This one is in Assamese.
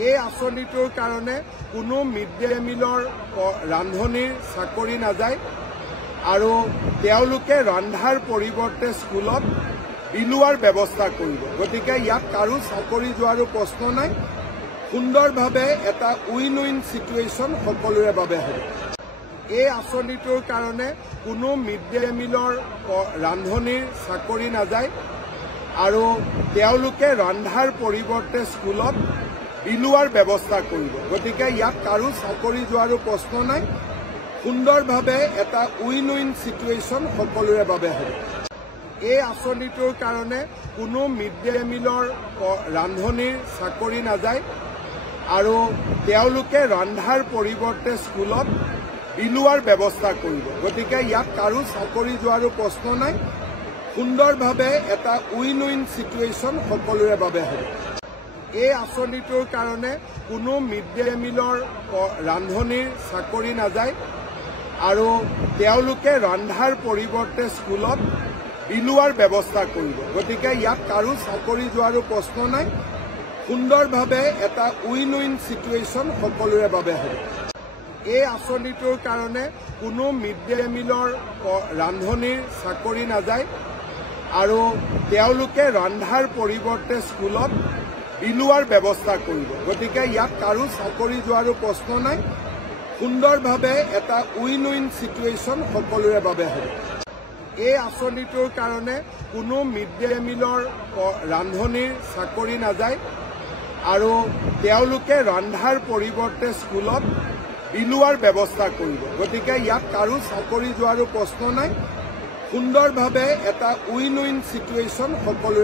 এই আঁচনিটোৰ কাৰণে কোনো মিড ডে মিলৰ ৰান্ধনিৰ চাকৰি নাযায় আৰু তেওঁলোকে ৰন্ধাৰ পৰিৱৰ্তে স্কুলত বিলোৱাৰ ব্যৱস্থা কৰিব। গতিকে ইয়াত কাৰো চাকৰি যোৱাৰো প্ৰশ্ন নাই। সুন্দৰভাৱে এটা উইন উইন সিচুৱেশ্যন সকলোৰে বাবে হ'ব। এই আঁচনিটোৰ কাৰণে কোনো মিড ডে মিলৰ ৰান্ধনিৰ চাকৰি নাযায় আৰু তেওঁলোকে ৰন্ধাৰ পৰিৱৰ্তে স্কুলত বিলোৱাৰ ব্যৱস্থা কৰিব। গতিকে ইয়াত কাৰো চাকৰি যোৱাৰো প্ৰশ্ন নাই। সুন্দৰভাৱে এটা উইন উইন সিচুৱেশ্যন সকলোৰে বাবে হ'ব। এই আঁচনিটোৰ কাৰণে কোনো মিড ডে মিলৰ ৰান্ধনিৰ চাকৰি নাযায় আৰু তেওঁলোকে ৰন্ধাৰ পৰিৱৰ্তে স্কুলত বিলোৱাৰ ব্যৱস্থা কৰিব। গতিকে ইয়াত কাৰো চাকৰি যোৱাৰো প্ৰশ্ন নাই। সুন্দৰভাৱে এটা উইন উইন সিচুৱেশ্যন সকলোৰে বাবে হ'ব। এই আঁচনিটোৰ কাৰণে কোনো মিড ডে মিলৰ ৰান্ধনিৰ চাকৰি নাযায় আৰু তেওঁলোকে ৰন্ধাৰ পৰিৱৰ্তে স্কুলত বিলোৱাৰ ব্যৱস্থা কৰিব। গতিকে ইয়াত কাৰো চাকৰি যোৱাৰো প্ৰশ্ন নাই। সুন্দৰভাৱে এটা উইন উইন সিচুৱেশ্যন সকলোৰে বাবে হ'ব। এই আঁচনিটোৰ কাৰণে কোনো মিড ডে মিলৰ ৰান্ধনিৰ চাকৰি নাযায় আৰু তেওঁলোকে ৰন্ধাৰ পৰিৱৰ্তে স্কুলত বিলোৱাৰ ব্যৱস্থা কৰিব। গতিকে ইয়াত কাৰো চাকৰি যোৱাৰো প্ৰশ্ন নাই। সুন্দৰভাৱে এটা উইন উইন সিচুৱেশ্যন সকলোৰে বাবে হ'ব। এই আঁচনিটোৰ কাৰণে কোনো মিড ডে মিলৰ ৰান্ধনিৰ চাকৰি নাযায় আৰু তেওঁলোকে ৰন্ধাৰ পৰিৱৰ্তে স্কুলত বিলোৱাৰ ব্যৱস্থা কৰিব। গতিকে ইয়াত কাৰো চাকৰি যোৱাৰো প্ৰশ্ন নাই। সুন্দৰভাৱে এটা উইন উইন সিচুৱেশ্যন সকলোৰে